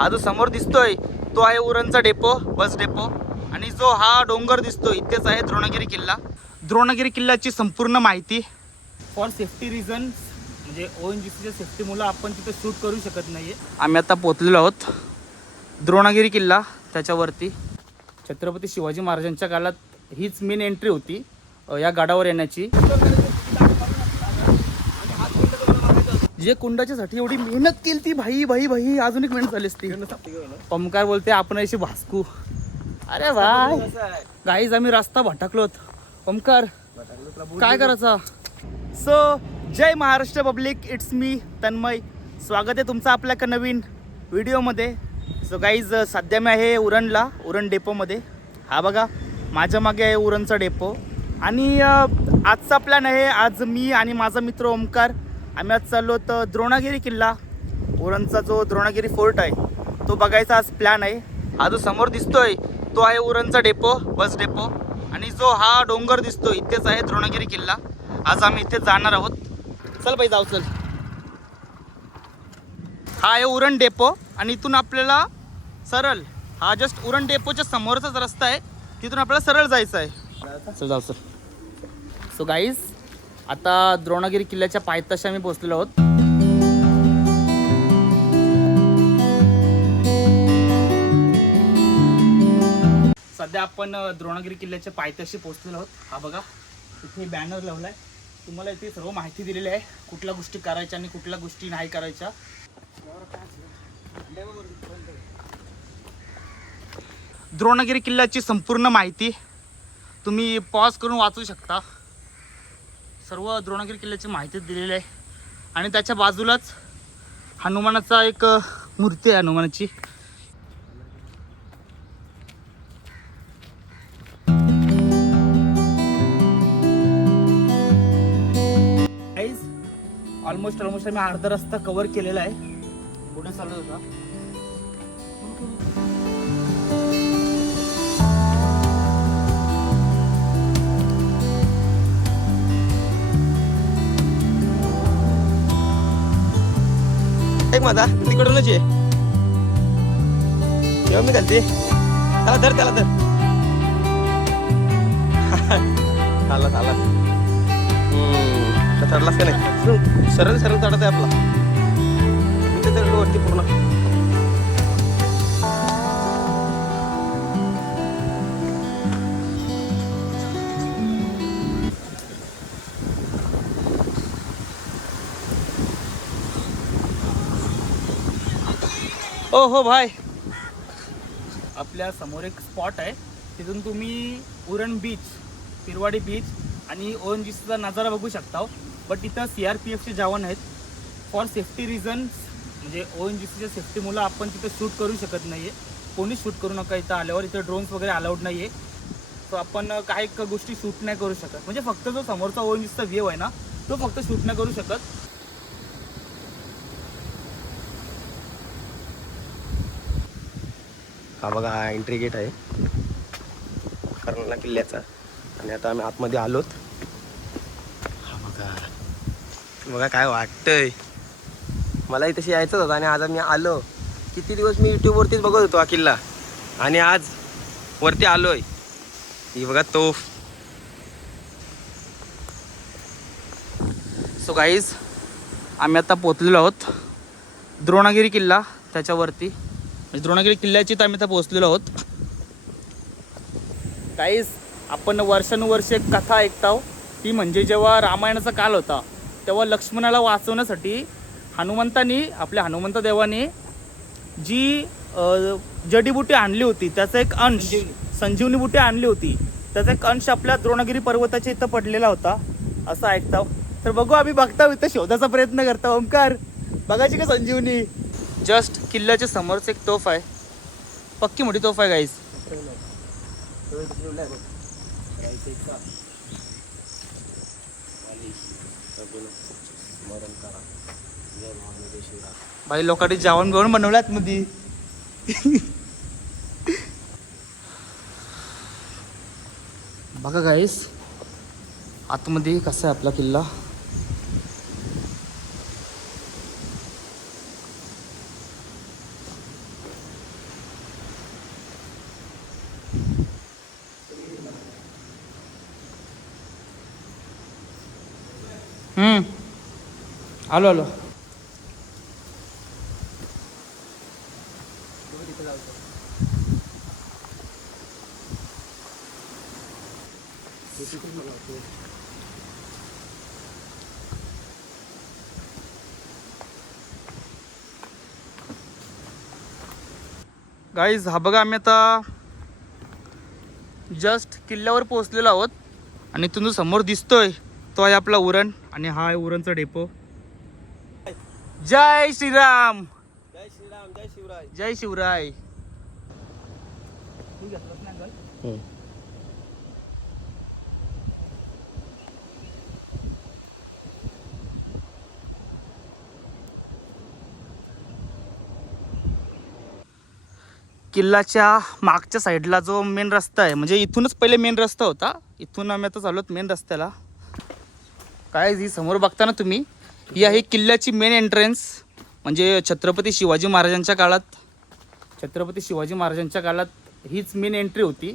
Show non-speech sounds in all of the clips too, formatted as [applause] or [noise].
हा जो समोर दिसतोय तो आहे उरणचा डेपो बस डेपो. आणि जो हा डोंगर दिसतो इथेच आहे द्रोणगिरी किल्ला. द्रोणगिरी किल्ल्याची संपूर्ण माहिती फॉर सेफ्टी रिझन म्हणजे ओ एन जी सीच्या सेफ्टीमुळं आपण तिथे शूट करू शकत नाही आम्ही आता पोचलेलो आहोत द्रोणागिरी किल्ला त्याच्यावरती. छत्रपती शिवाजी महाराजांच्या काळात हीच मेन एंट्री होती या गाडावर येण्याची. जे कुंडाच्यासाठी एवढी मेहनत केली ती भाई भाई भाई अजून एक मेहनत झाली असती. ओमकार बोलते आपण अशी भास्कू. अरे भाई गाईज आम्ही रस्ता भटकलोत ओमकार काय करायचा? So Jai Maharashtra public it's me Tanmay. स्वागत आहे तुमचं आपल्या का नवीन व्हिडिओमध्ये. सो गाईज सध्या मी आहे उरणला उरण डेपोमध्ये. हा बघा माझ्या मागे आहे उरणचा डेपो. आणि आजचा प्लॅन आहे आज मी आणि माझा मित्र ओमकार आम्ही आज चाललो तर द्रोणागिरी किल्ला. उरणचा जो द्रोणागिरी फोर्ट आहे तो बघायचा आज प्लॅन आहे. हा जो समोर दिसतोय तो आहे उरणचा डेपो बस डेपो. आणि जो हा डोंगर दिसतो इथेच आहे द्रोणागिरी किल्ला. आज आम्ही इथेच जाणार आहोत. चल बाई जाऊ चल. हा आहे उरण डेपो आणि इथून आपल्याला सरळ हा जस्ट उरण डेपोच्या समोरचाच रस्ता आहे. तिथून आपल्याला सरळ जायचं आहे. चल जाऊ सर सो गाईज आता द्रोणागिरी किल्ल्याच्या पायथ्याशी आम्ही पोहोचलेलो आहोत. सध्या आपण द्रोणागिरी किल्ल्याच्या पायथ्याशी पोहोचलेलो आहोत. हा बघा इथे बॅनर लावलाय. तुम्हाला इथे सर्व माहिती दिलेली आहे कुठल्या गोष्टी करायच्या आणि कुठल्या गोष्टी नाही करायच्या. द्रोणागिरी किल्ल्याची संपूर्ण माहिती तुम्ही पॉज करून वाचू शकता. सर्व द्रोणागिरी किल्ल्याची माहिती दिलेली आहे. आणि त्याच्या बाजूलाच हनुमानाचा एक मूर्ती आहे हनुमानाची. ऑलमोस्ट ऑलमोस्ट आम्ही अर्धा रस्ता कव्हर केलेला आहे. पुढे चालत होता. माझा. तिकडूनच ये. जेव्हा मी घालते. त्याला धर त्याला धर. [laughs] चालला चालला हम्म, तर चढलास का नाही? सरळ सरळ चढत आहे आपला. मी तर वरती पूर्ण. ओ हो भाई. आपल्यासमोर एक स्पॉट आहे. तिथून तुम्ही उरण बीच पिरवाडी बीच आणि ओ एन जी सीचा नजारा बघू शकता बट तिथं सी आर पी एफचे जवान आहेत फॉर सेफ्टी रिझन्स म्हणजे ओ एन जी सीच्या सेफ्टीमुळं आपण तिथं शूट करू शकत नाही आहे कोणीच शूट करू नका इथं आल्यावर. इथं ड्रोन्स वगैरे अलाउड नाही आहे तो आपण काही गोष्टी शूट नाही करू शकत. म्हणजे फक्त जो समोरचा ओ एन जी व्ह्यू आहे ना तो फक्त शूट नाही करू शकत. हा बघा हा एंट्री गेट आहे. कर्नाला किल्ल्याचा. आणि आता आम्ही आतमध्ये आलोत. हा बघा. बघा काय वाटतंय. मला तशी यायचंच होतं आणि आज मी आलो. किती दिवस मी यूट्यूबवरतीच बघत होतो हा किल्ला. आणि आज वरती आलोय. ही बघा तोफ. सो गाईज आम्ही आता पोचलेलो आहोत. द्रोणागिरी किल्ला त्याच्यावरती. म्हणजे द्रोणागिरी किल्ल्याची तर आम्ही आता पोचलेलो आहोत. गाईज आपण वर्षानुवर्ष एक कथा ऐकताव. ती म्हणजे जेव्हा रामायणाचा काल होता तेव्हा लक्ष्मणाला वाचवण्यासाठी हनुमंतानी आपल्या हनुमंत देवाने जी जडीबुटी आणली होती त्याचा एक अंश संजीवनी. बुटी आणली होती त्याचा एक अंश आपल्या द्रोणगिरी पर्वताच्या इथं पडलेला होता. असं ऐकताव. तर बघू आम्ही बघताव इथं शोधाचा प्रयत्न करता ओमकार बघायची का संजीवनी? जस्ट किल्ल्याच्या समोरच एक तोफ आहे. पक्की मोठी तोफ आहे गाईस भाई लोकांनी जेवण बिवण बनवल्यात मध्ये बघा गाईस आतमध्ये कसा आहे आपला किल्ला? आलो आलो. गाईज हा बघा आम्ही आता जस्ट किल्ल्यावर पोहोचलेलो आहोत. आणि इथून समोर दिसतोय तो आहे आपला उरण. आणि हा आहे उरणचा डेपो जय श्रीराम. जय श्रीराम जय शिवराय. जय शिवराय. किल्ल्याच्या मागच्या साईडला जो मेन रस्ता आहे म्हणजे इथूनच पहिले मेन रस्ता होता. इथून आम्ही आता चाललो मेन रस्त्याला. काय समोर बघता ना तुम्ही? ही आहे किल्ल्याची मेन एंट्रन्स म्हणजे छत्रपती शिवाजी महाराजांच्या काळात. छत्रपती शिवाजी महाराजांच्या काळात हीच मेन एंट्री होती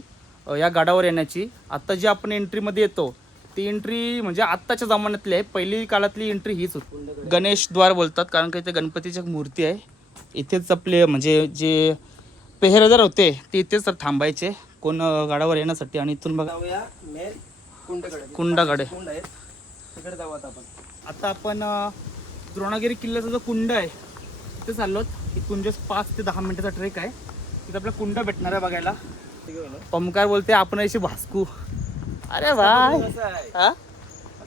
या गडावर येण्याची. आत्ता जी आपण एंट्रीमध्ये येतो ती एंट्री म्हणजे आत्ताच्या जमान्यातली आहे. पहिली काळातली एंट्री हीच होती. गणेश द्वार बोलतात कारण का इथे गणपतीची एक मूर्ती आहे. इथेच आपले म्हणजे जे पेहरेदार होते ते इथेच थांबायचे. कोण गडावर येण्यासाठी आणि इथून बघा. जाऊया मेन कुंडकडे कुंडाकडे कुंड आहे तिकडे जाऊ आता आपण. आता आपण द्रोणागिरी किल्ल्याचा जो कुंड आहे तिथे चाललो जस्ट पाच ते दहा मिनिटाचा ट्रेक आहे. तिथे आपला कुंड भेटणार आहे बघायला. पमकार बोलते आपण अशी भास्कू. अरे हा?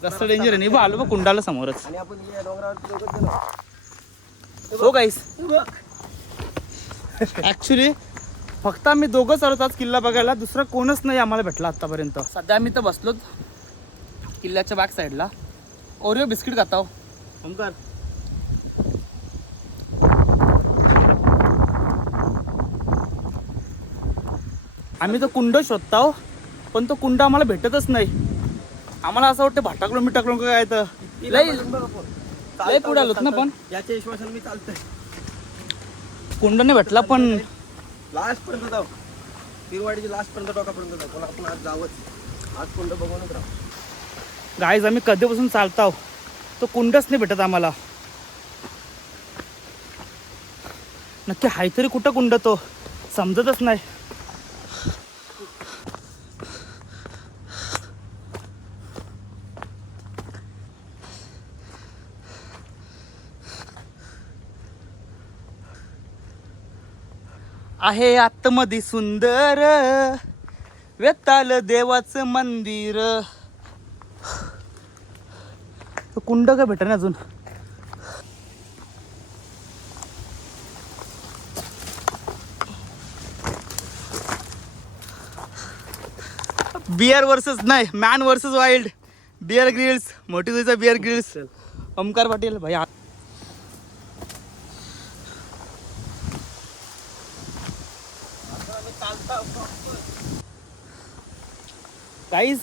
जास्त डेंजर आहे. नाही बा आलो बा कुंडाला समोरच. हो गाईस ऍक्च्युली फक्त आम्ही दोघंच आलो आज किल्ला बघायला. दुसरा कोणच नाही आम्हाला भेटला आतापर्यंत. सध्या आम्ही तर बसलोत किल्ल्याच्या बॅक साईडला ओरिओ बिस्किट खाता हो ओमकार आम्ही तो कुंड शोधताव पण तो कुंड आम्हाला भेटतच नाही. आम्हाला असं वाटतं भाटाकलो मिटाकलो का काय तर. लय लय पुढे आलोत ना पण. याच्या विश्वासाने मी चालतोय. कुंड नाही भेटला पण. लास्ट पर्यंत जाऊ. तिरवाडीची लास्ट पर्यंत टोकापर्यंत जाऊ. पण आपण आज जावंच. आज कुंड बघूनच राहू. गाईज आम्ही कधीपासून चालताव? तो कुंडच नाही भेटत आम्हाला. नक्की हाय तरी कुठं कुंड तो? समजतच नाही. आहे आतमध्ये सुंदर वेताल देवाचं मंदिर तो कुंड काय भेटणार अजून? बियर वर्सेस नाही man versus wild Bear Grylls मोठी तुझा बियर ग्रिल्स. ओमकार पाटील भाई गाईज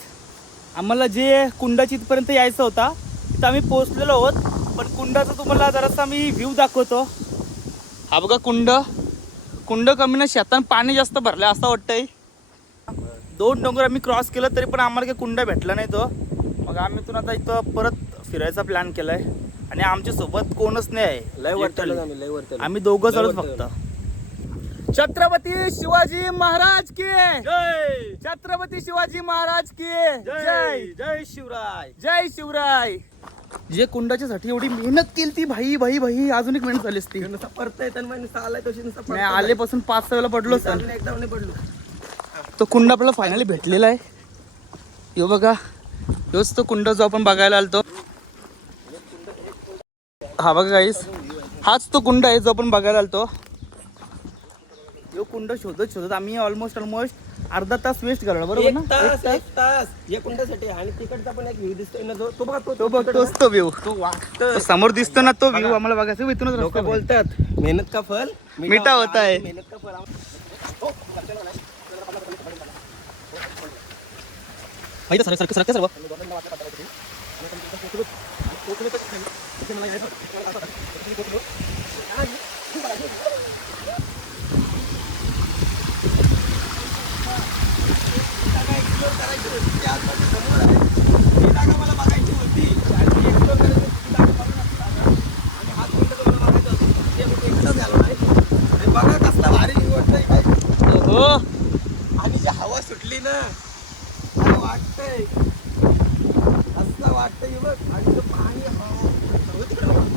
आम्हाला जे कुंडाची इथपर्यंत यायचं होता तिथं आम्ही पोहोचलेलो आहोत पण कुंडाचा तुम्हाला जरासा मी व्ह्यू दाखवतो. हा बघा कुंड. कुंड कमी ना शेतान पाणी जास्त भरलं असं वाटतंय. दोन डोंगर आम्ही क्रॉस केलं तरी पण आम्हाला काही कुंड भेटला नाही तो. मग आम्ही इथून आता इथं परत फिरायचा प्लॅन केलाय. आणि आमच्यासोबत कोणच नाही आहे. लय Literally. आम्ही आलोत वरती फक्त. छत्रपती शिवाजी महाराज की जय! छत्रपती शिवाजी महाराज की जय! जय! शिवराय! जय शिवराय! जे कुंडाच्या साठी एवढी मेहनत केली ती भाई भाई भाई अजून एक मेहनत झालीस ती. नुसता परत येतात मग नुसता आलाय तशी नुसता नाही परत आलेपासून पाच सहा वेळेला पडलो एकदा नाही पडलो. तो कुंड आपल्याला फायनली भेटलेला आहे. यो बघा योच तो कुंड जो आपण बघायला आलतो. हा बघा गाईस हाच तो कुंड आहे जो आपण बघायला आलतो. यो कुंड शोधत शोधत आम्ही ऑलमोस्ट ऑलमोस्ट अर्धा तास वेस्ट घालवला बरोबर एक ना तास एक तास या कुंडासाठी आणि तिकडचा पण एक व्ह्यू दिसतोय ना जो तो बघा तो तोच व्ह्यू तो वाटत समोर दिसतो ना तो व्ह्यू आम्हाला बघायचा इथूनच लोक रस्ता बोलतात मेहनत का फल मीठा होता है. मेहनत का फल आम- सारखं सारखं जागा मला बघायची आणि जी हवा सुटली ना काय वाटतंय असं वाटतंय बघ आणि ते पाणी हवा हो तिकडे बघ.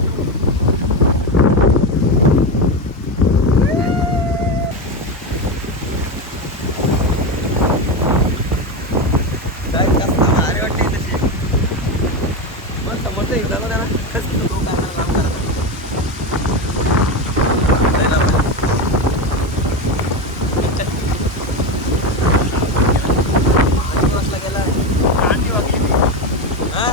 काय जास्त भारी वाटते तशी पण समोरचा एकदा ना त्याला खच तो काय काम करत नाही ना भाई. पाणी वाजला गेला कांदी वागली मी. हा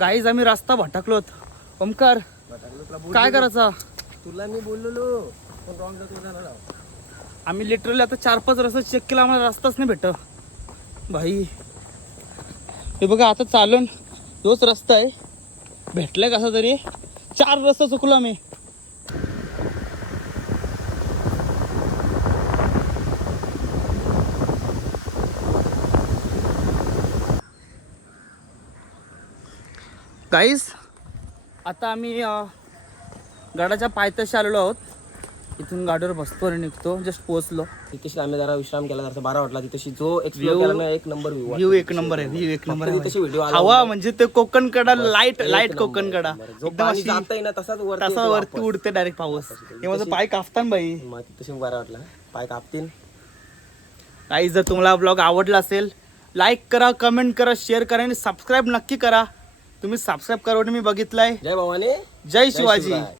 गाईज आम्ही रस्ता भटकलोत. ओमकार काय करायचा? तुला मी बोललेलो. पण रॉंग आम्ही लिटरली आता चार पाच रस्ता चेक केला आम्हाला रस्ताच नाही भेट भाई हे बघा आता चालून तोच रस्ता आहे. भेटलाय कसा तरी. चार रस्ता चुकलो आम्ही. गाईस आता आम्ही गडाच्या पायथ्याशी आलेलो आहोत. इथून गाडीवर बसतो आणि निघतो. जस्ट पोहोचलो. तिथेशी आम्ही जरा विश्राम केला जरा बारा वाटला. तिथेशी जो एक्सप्लोर एक नंबर व्ह्यू एक नंबर आहे व्ह्यू एक नंबर व्हिडिओ हवा. म्हणजे ते कोकण कडा लाइट लाइट कोकण कडा. जो एकदम पाणी अशी जातंय ना तसाच वरती तसा वरती. उडते डायरेक्ट पाऊस. हे माझं पाय कापतान बाई. तिथेशी बरा वाटला. पाय कापतील काही जर तुम्हाला ब्लॉग आवडला असेल लाईक करा कमेंट करा शेअर करा आणि सबस्क्राईब नक्की करा. तुम्ही सबस्क्राईब करून मी बघितलाय. जय भवानी. जय शिवाजी.